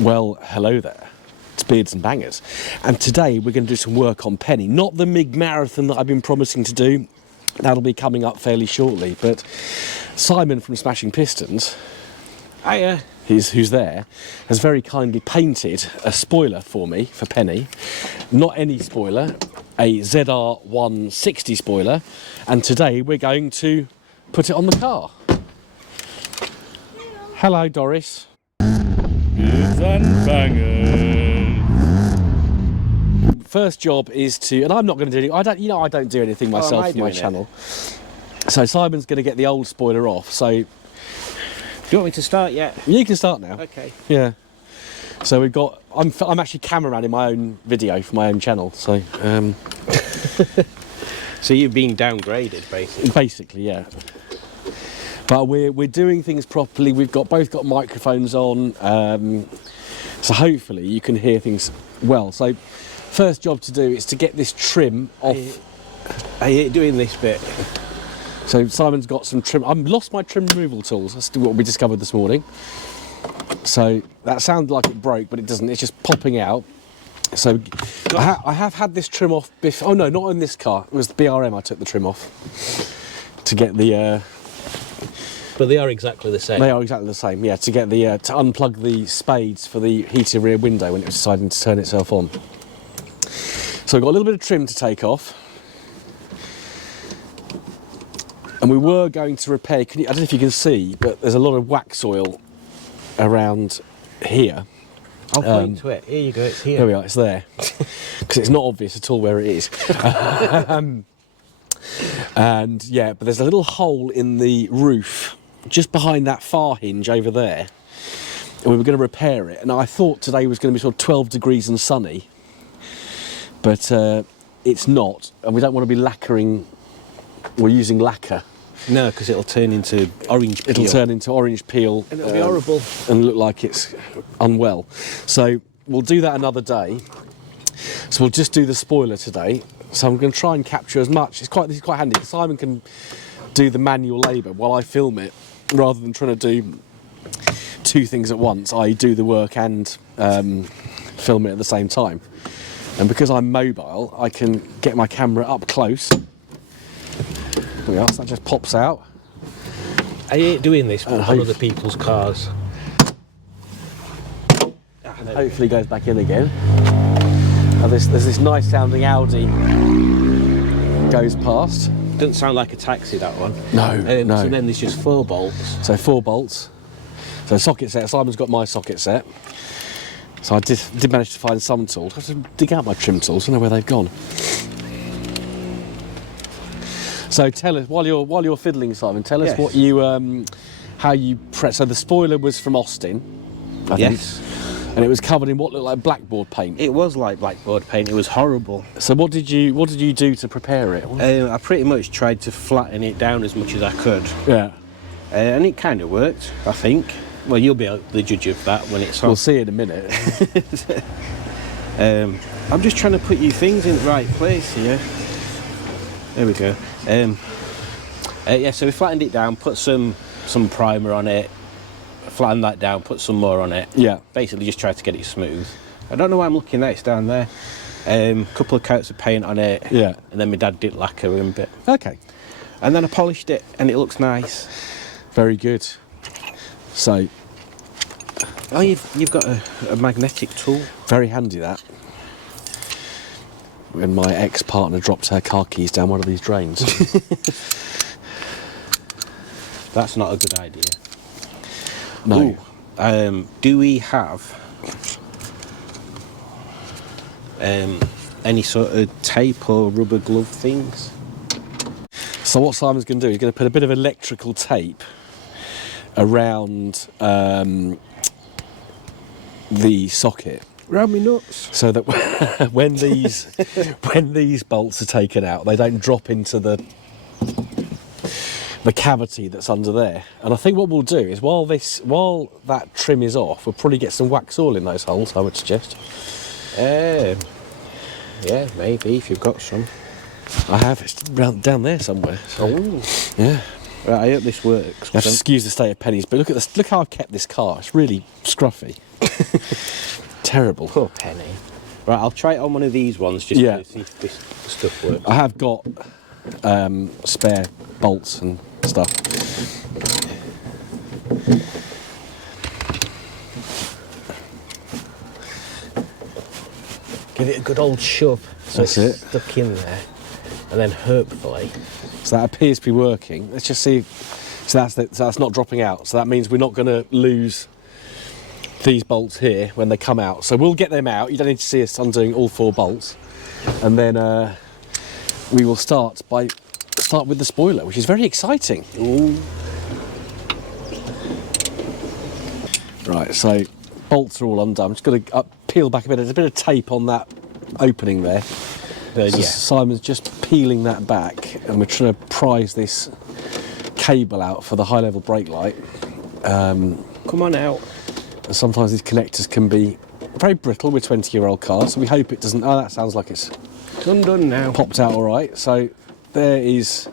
Well, hello there. It's Beards and Bangers. And today we're going to do some work on Penny. Not the MIG marathon that I've been promising to do. That'll be coming up fairly shortly. But Simon from Smashing Pistons, who's there, has very kindly painted a spoiler for me for Penny. Not any spoiler, a ZR160 spoiler. And today we're going to put it on the car. Hello, Doris. Beards and Bangers. First job is to, and I'm not going to do it. I don't do anything myself for my channel. So Simon's going to get the old spoiler off. So, do you want me to start yet? You can start now. Okay. Yeah. So we've got. I'm actually cameraman in my own video for my own channel. So. So you've been downgraded, basically. Basically, yeah. But we're doing things properly. We've both got microphones on, so hopefully you can hear things well. So first job to do is to get this trim off. I hate doing this bit. So Simon's got some trim. I've lost my trim removal tools. That's what we discovered this morning. So that sounded like it broke, but it doesn't. It's just popping out. So I have had this trim off before. Oh no, not in this car. It was the BRM I took the trim off to get the. But they are exactly the same. They are exactly the same, yeah, to get the to unplug the spades for the heated rear window when it was deciding to turn itself on. So we've got a little bit of trim to take off. And we were going to repair, I don't know if you can see, but there's a lot of wax oil around here. I'll point to it. Here you go, it's here. There we are, it's there. Because it's not obvious at all where it is. And yeah, but there's a little hole in the roof just behind that far hinge over there, and we were going to repair it, and I thought today was going to be sort of 12 degrees and sunny, but it's not, and we don't want to be lacquering. We're using lacquer. No, because it'll turn into orange peel. It'll turn into orange peel. And it'll be horrible. And look like it's unwell. So we'll do that another day. So we'll just do the spoiler today. So I'm going to try and capture as much. This is quite handy. Simon can do the manual labour while I film it, rather than trying to do two things at once. I do the work and film it at the same time. And because I'm mobile, I can get my camera up close. There we are, so that just pops out. I hate doing this on other people's cars. And hopefully goes back in again. There's this nice sounding Audi goes past. Doesn't sound like a taxi, that one. No, no. So then there's just 4 bolts. So 4 bolts. So socket set. Simon's got my socket set. So I did manage to find some tools. I have to dig out my trim tools. I don't know where they've gone. So tell us, while you're fiddling, Simon, tell us what you how you press. So the spoiler was from Austin, I think. And it was covered in what looked like blackboard paint. It was like blackboard paint. It was horrible. So what did you do to prepare it? I pretty much tried to flatten it down as much as I could. Yeah. And it kind of worked, I think. Well, you'll be the judge of that when it's on. We'll see in a minute. I'm just trying to put you things in the right place here. There we go. Yeah, so we flattened it down, put some primer on it. Flatten that down, put some more on it. Yeah. Basically just try to get it smooth. I don't know why I'm looking at it, it's down there. Couple of coats of paint on it. Yeah. And then my dad did lacquer a bit. Okay. And then I polished it and it looks nice. Very good. So. Oh, you've got a magnetic tool. Very handy, that. When my ex-partner dropped her car keys down one of these drains. That's not a good idea. No. Ooh, do we have any sort of tape or rubber glove things? So what Simon's going to do, he's going to put a bit of electrical tape around the socket. Round me nuts. So that when these bolts are taken out, they don't drop into the cavity that's under there. And I think what we'll do is while that trim is off, we'll probably get some wax oil in those holes, I would suggest. Yeah, maybe if you've got some. I have. It's down there somewhere. So. Oh. Yeah. Right, I hope this works. You have to excuse the state of pennies, but look how I've kept this car. It's really scruffy. Terrible. Poor Penny. Right, I'll try it on one of these ones just to see if this stuff works. I have got spare bolts and stuff. Give it a good old shove so That's it's it. stuck in there, and then hopefully. So that appears to be working. Let's just see. So that's not dropping out. So that means we're not going to lose these bolts here when they come out. So we'll get them out. You don't need to see us undoing all 4 bolts, and then we will start with the spoiler, which is very exciting. Ooh. Right, so bolts are all undone. I'm just going to peel back a bit. There's a bit of tape on that opening there. So Simon's just peeling that back, and we're trying to prise this cable out for the high-level brake light. Come on out. Sometimes these connectors can be very brittle with 20-year-old cars, so we hope it doesn't. Oh, that sounds like it's Undone now. popped out all right. So there is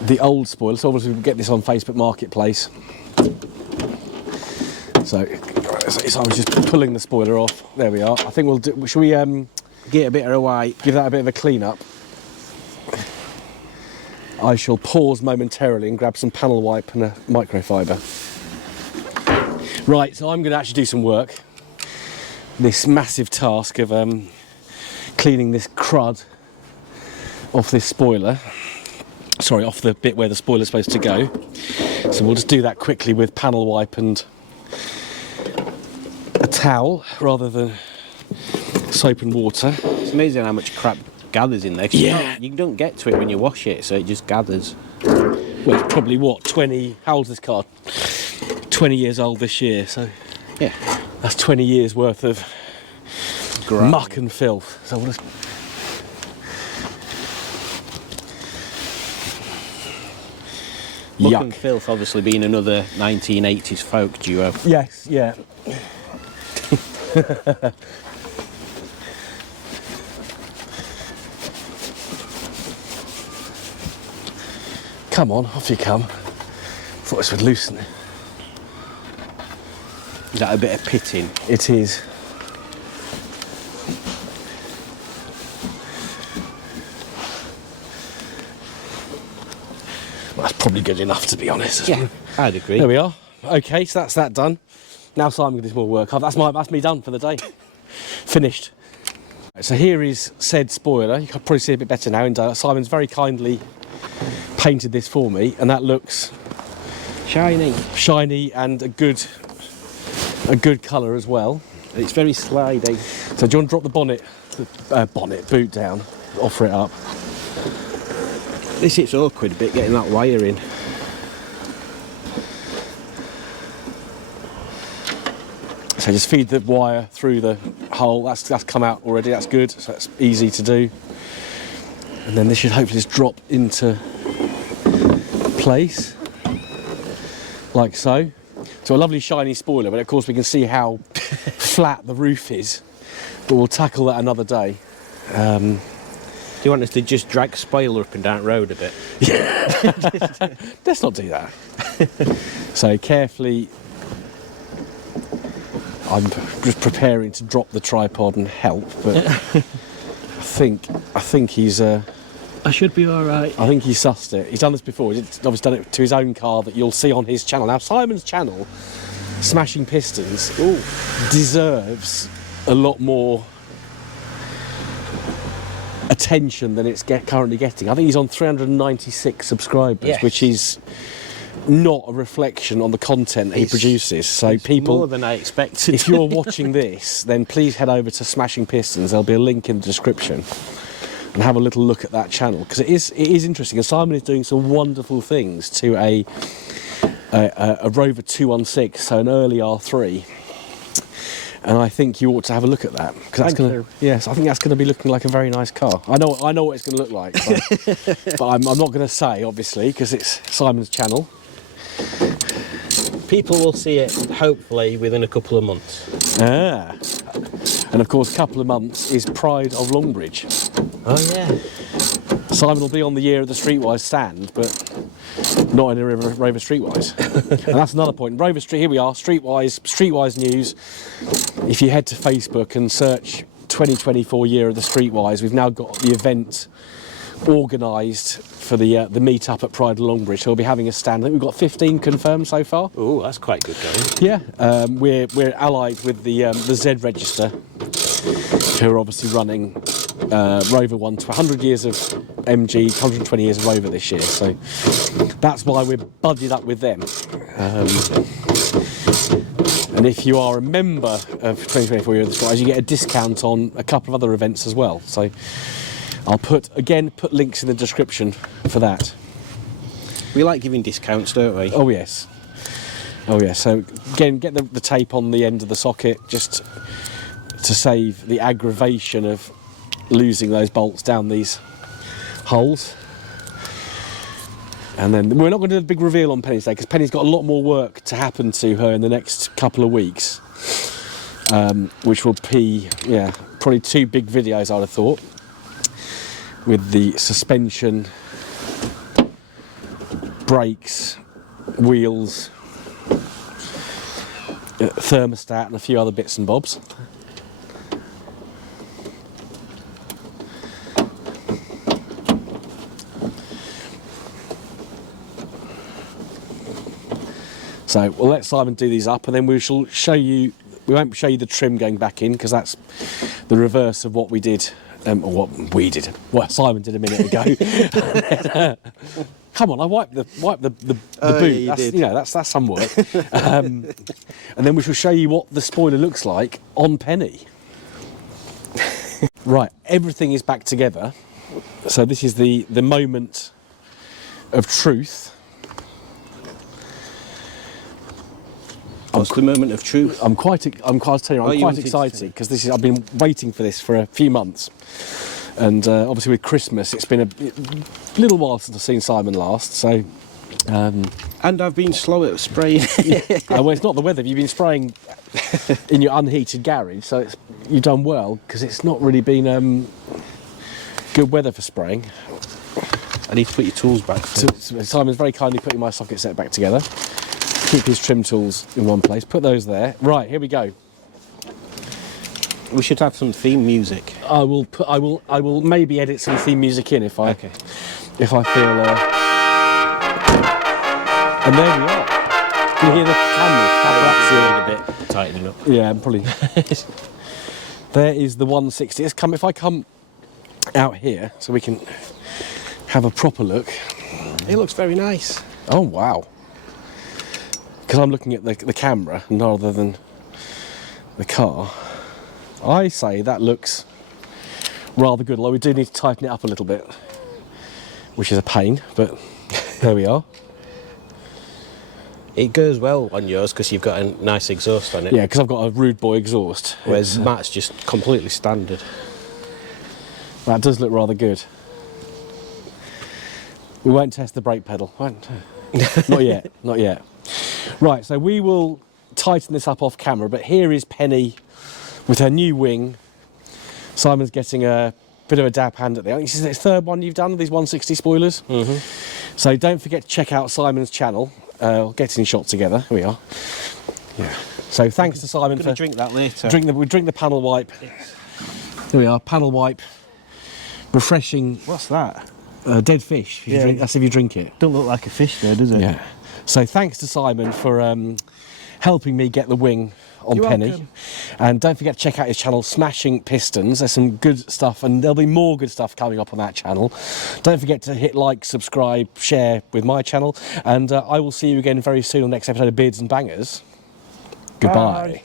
the old spoiler. So obviously we can get this on Facebook Marketplace. So I was just pulling the spoiler off. There we are. I think we'll do. Shall we Get a bit of a wipe. give that a bit of a clean up? I shall pause momentarily and grab some panel wipe and a microfiber. Right, so I'm going to actually do some work. This massive task of cleaning this crud off this spoiler. Sorry, off the bit where the spoiler's supposed to go. So we'll just do that quickly with panel wipe and a towel rather than soap and water. It's amazing how much crap gathers in there. 'Cause Yeah. you don't get to it when you wash it, so it just gathers. Well, it's probably what, 20, how old's this car? 20 years old this year, so Yeah. that's 20 years worth of Grime. muck and filth. So we'll just... Muck Yuck. and Filth obviously being another 1980s folk duo. Yes, yeah. Come on, off you come. Thought this would loosen it. Is that a bit of pitting? It is. Well, that's probably good enough, to be honest. Yeah, I'd agree. There we are. Okay, so that's that done. Now Simon can do more work. That's me done for the day. Finished. So here is said spoiler. You can probably see a bit better now. And Simon's very kindly painted this for me, and that looks shiny and a good colour as well. It's very slidey. So do you want to drop the boot down, offer it up? It's awkward a bit getting that wire in. So just feed the wire through the hole. That's come out already. That's good. So that's easy to do. And then this should hopefully just drop into place, like so. So a lovely shiny spoiler, but of course we can see how flat the roof is. But we'll tackle that another day. Do you want us to just drag spoiler up and down the road a bit? Let's not do that. So carefully, I'm just preparing to drop the tripod and help, but I think he's. I should be all right. I think he sussed it. He's done this before. He's obviously done it to his own car that you'll see on his channel. Now, Simon's channel, Smashing Pistons, deserves a lot more attention than it's currently getting. I think he's on 396 subscribers, Yes. which is not a reflection on the content he produces. So people, more than I expected. if you're watching this, then please head over to Smashing Pistons. There'll be a link in the description. And have a little look at that channel, because it is interesting. And Simon is doing some wonderful things to a Rover 216, so an early R3. And I think you ought to have a look at that, because that's going to. Yes, I think that's going to be looking like a very nice car. I know what it's going to look like, but I'm not going to say, obviously, because it's Simon's channel. People will see it hopefully within a couple of months. Ah, and of course, a couple of months is Pride of Longbridge. Oh yeah. Simon will be on the year of the Streetwise stand, but not in a Rover Streetwise. And that's another point. Rover Street, here we are, Streetwise News. If you head to Facebook and search 2024 year of the Streetwise, we've now got the event organised for the meet-up at Pride of Longbridge. So we'll be having a stand. I think we've got 15 confirmed so far. Oh, that's quite good going. Yeah, we're allied with the Z Register, who are obviously running Rover 100 years of MG, 120 years of Rover this year. So that's why we're buddied up with them. And if you are a member of 2024 Year of the Streetwise, you get a discount on a couple of other events as well. So I'll put links in the description for that. We like giving discounts, don't we? Oh yes. Oh yes. So again, get the tape on the end of the socket just to save the aggravation of losing those bolts down these holes. And then we're not going to do a big reveal on Penny's day because Penny's got a lot more work to happen to her in the next couple of weeks, which will be, yeah, probably 2 big videos I'd have thought, with the suspension, brakes, wheels, thermostat and a few other bits and bobs. So we'll let Simon do these up and then we shall show you, we won't show you the trim going back in because that's the reverse of what we did, or what Simon did a minute ago. Come on, I wiped the boot. Yeah, you That's, did. you know, that's some work. And then we shall show you what the spoiler looks like on Penny. Right, everything is back together. So this is the moment of truth. What's the moment of truth? I'm quite excited because I've been waiting for this for a few months, and obviously with Christmas, it's been a little while since I've seen Simon last. So, And I've been slow at spraying. well, it's not the weather. You've been spraying in your unheated garage, so you've done well because it's not really been good weather for spraying. I need to put your tools back. So Simon's very kindly putting my socket set back together. Keep his trim tools in one place. Put those there. Right, here we go. We should have some theme music. I will maybe edit some theme music in if I feel. And there we are. Can you hear the camera? A bit tightening up. Yeah, probably. There is the 160. If I come out here so we can have a proper look. It looks very nice. Oh wow. Because I'm looking at the camera rather than the car, I say that looks rather good, although we do need to tighten it up a little bit, which is a pain, but there we are. It goes well on yours because you've got a nice exhaust on it. Yeah, because I've got a rude boy exhaust. Whereas Matt's just completely standard. That does look rather good. We won't test the brake pedal. Not yet, not yet. Right, so we will tighten this up off camera, but here is Penny with her new wing. Simon's getting a bit of a dab hand at the end. This is the 3rd one you've done of these 160 spoilers. Mm-hmm. So don't forget to check out Simon's channel. Getting shot together. Here we are. Yeah. So thanks to Simon for drink that later. We drink the panel wipe. Yes. Here we are, panel wipe. Refreshing. What's that? Dead fish. That's if you drink it. Don't look like a fish though, does it? Yeah. So thanks to Simon for helping me get the wing on You're Penny. welcome. And don't forget to check out his channel, Smashing Pistons. There's some good stuff, and there'll be more good stuff coming up on that channel. Don't forget to hit like, subscribe, share with my channel, and I will see you again very soon on the next episode of Beards and Bangers. Goodbye. Bye.